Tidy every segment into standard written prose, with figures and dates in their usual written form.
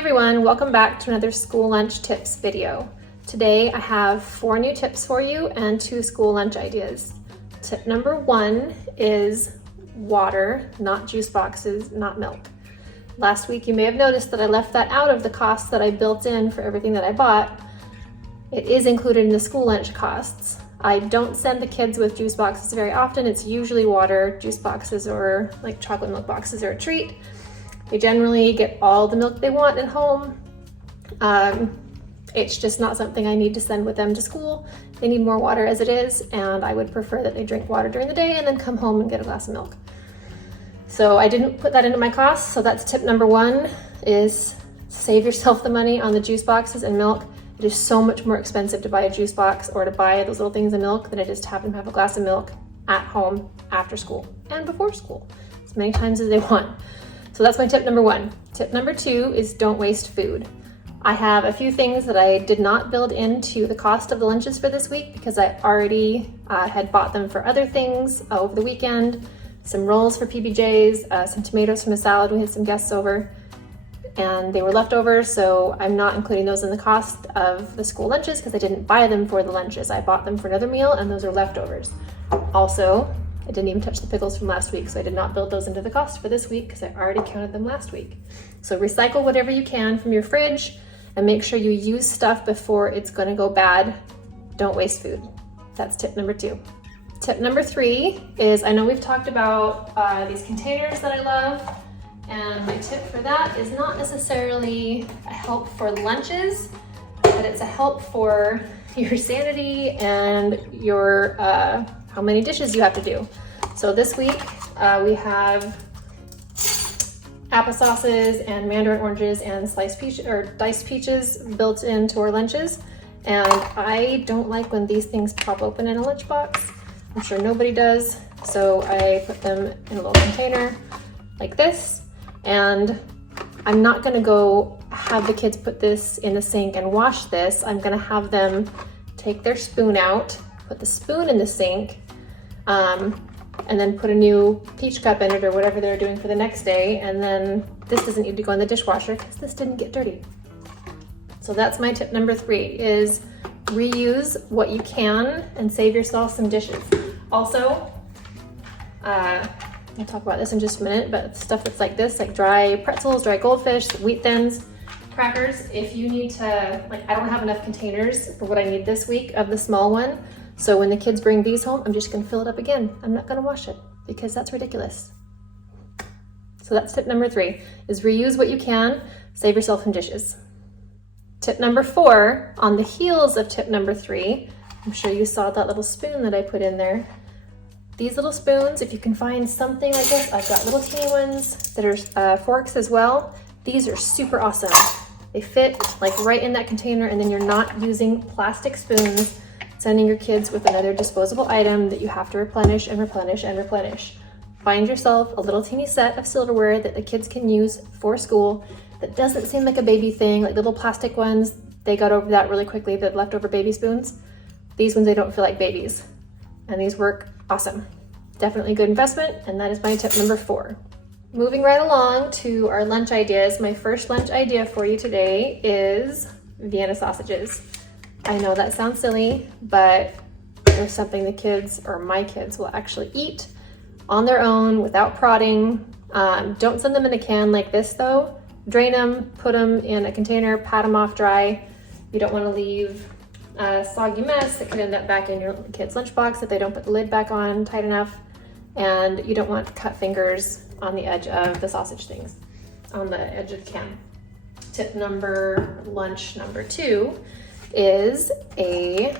everyone, welcome back to another school lunch tips video. Today I have 4 new tips for you and 2 school lunch ideas. Tip number 1 is water, not juice boxes, not milk. Last week you may have noticed that I left that out of the costs that I built in for everything that I bought. It is included in the school lunch costs. I don't send the kids with juice boxes very often. It's usually water, juice boxes, or like chocolate milk boxes are a treat. They generally get all the milk they want at home. It's just not something I need to send with them to school. They need more water as it is, and I would prefer that they drink water during the day and then come home and get a glass of milk. So I didn't put that into my costs, so that's tip number 1, is save yourself the money on the juice boxes and milk. It is so much more expensive to buy a juice box or to buy those little things of milk than it is to have them have a glass of milk at home after school and before school, as many times as they want. So that's my tip number 1. Tip number 2 is don't waste food. I have a few things that I did not build into the cost of the lunches for this week because I already had bought them for other things over the weekend. Some rolls for PBJs, some tomatoes from a salad. We had some guests over and they were leftovers, so I'm not including those in the cost of the school lunches because I didn't buy them for the lunches. I bought them for another meal and those are leftovers. Also, I didn't even touch the pickles from last week, so I did not build those into the cost for this week because I already counted them last week. So recycle whatever you can from your fridge and make sure you use stuff before it's gonna go bad. Don't waste food. That's tip number 2. Tip number 3 is, I know we've talked about these containers that I love, and my tip for that is not necessarily a help for lunches, but it's a help for your sanity and your how many dishes you have to do. So this week we have applesauces and mandarin oranges and diced peaches built into our lunches. And I don't like when these things pop open in a lunchbox. I'm sure nobody does. So I put them in a little container like this. And I'm not gonna go have the kids put this in the sink and wash this. I'm gonna have them take their spoon out, put the spoon in the sink, and then put a new peach cup in it or whatever they're doing for the next day. And then this doesn't need to go in the dishwasher because this didn't get dirty. So that's my tip number 3, is reuse what you can and save yourself some dishes. Also, I'll talk about this in just a minute, but stuff that's like this, like dry pretzels, dry goldfish, wheat thins, crackers, if you need to, like, I don't have enough containers for what I need this week of the small one. So when the kids bring these home, I'm just gonna fill it up again. I'm not gonna wash it because that's ridiculous. So that's tip number 3, is reuse what you can, save yourself some dishes. Tip number 4, on the heels of tip number 3, I'm sure you saw that little spoon that I put in there. These little spoons, if you can find something like this, I've got little teeny ones that are forks as well. These are super awesome. They fit like right in that container, and then you're not using plastic spoons, sending your kids with another disposable item that you have to replenish and replenish and replenish. Find yourself a little teeny set of silverware that the kids can use for school that doesn't seem like a baby thing, like little plastic ones. They got over that really quickly, the leftover baby spoons. These ones, they don't feel like babies. And these work awesome. Definitely good investment, and that is my tip number 4. Moving right along to our lunch ideas, my first lunch idea for you today is Vienna sausages. I know that sounds silly, but there's something the kids, or my kids, will actually eat on their own without prodding. Don't send them in a can like this though. Drain them, put them in a container, pat them off dry. You don't want to leave a soggy mess that could end up back in your kid's lunchbox if they don't put the lid back on tight enough. And you don't want to cut fingers on the edge of the sausage things, on the edge of the can. Lunch number 2 is a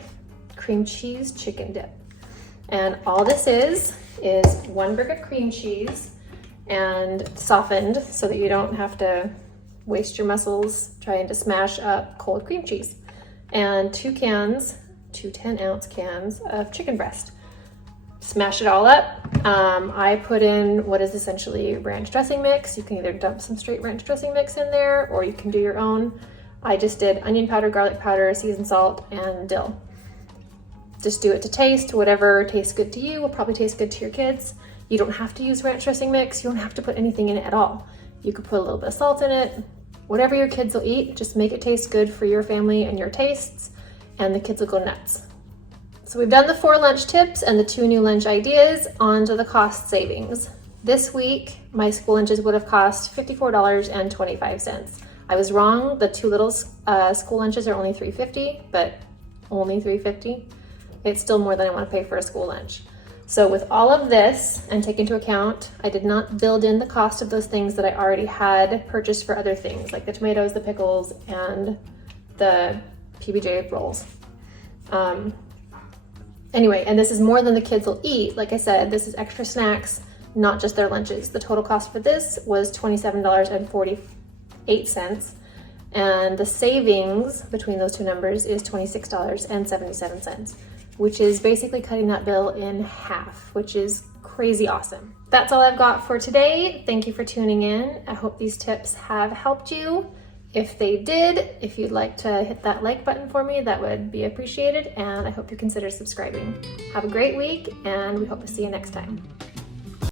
cream cheese chicken dip. And all this is 1 brick of cream cheese and softened so that you don't have to waste your muscles trying to smash up cold cream cheese. And 2 10-ounce cans of chicken breast. Smash it all up. I put in what is essentially ranch dressing mix. You can either dump some straight ranch dressing mix in there, or you can do your own. I just did onion powder, garlic powder, seasoned salt, and dill. Just do it to taste. Whatever tastes good to you will probably taste good to your kids. You don't have to use ranch dressing mix. You don't have to put anything in it at all. You could put a little bit of salt in it, whatever your kids will eat, just make it taste good for your family and your tastes, and the kids will go nuts. So we've done the 4 lunch tips and the 2 new lunch ideas. On to the cost savings. This week, my school lunches would have cost $54.25. I was wrong. The 2 little school lunches are only $3.50, but only $3.50. It's still more than I want to pay for a school lunch. So with all of this, and take into account, I did not build in the cost of those things that I already had purchased for other things, like the tomatoes, the pickles, and the PBJ rolls. Anyway, and this is more than the kids will eat. Like I said, this is extra snacks, not just their lunches. The total cost for this was $27.48, and the savings between those 2 numbers is $26.77, which is basically cutting that bill in half, which is crazy awesome. That's all I've got for today. Thank you for tuning in. I hope these tips have helped you. If they did, if you'd like to hit that like button for me, that would be appreciated, and I hope you consider subscribing. Have a great week, and we hope to see you next time.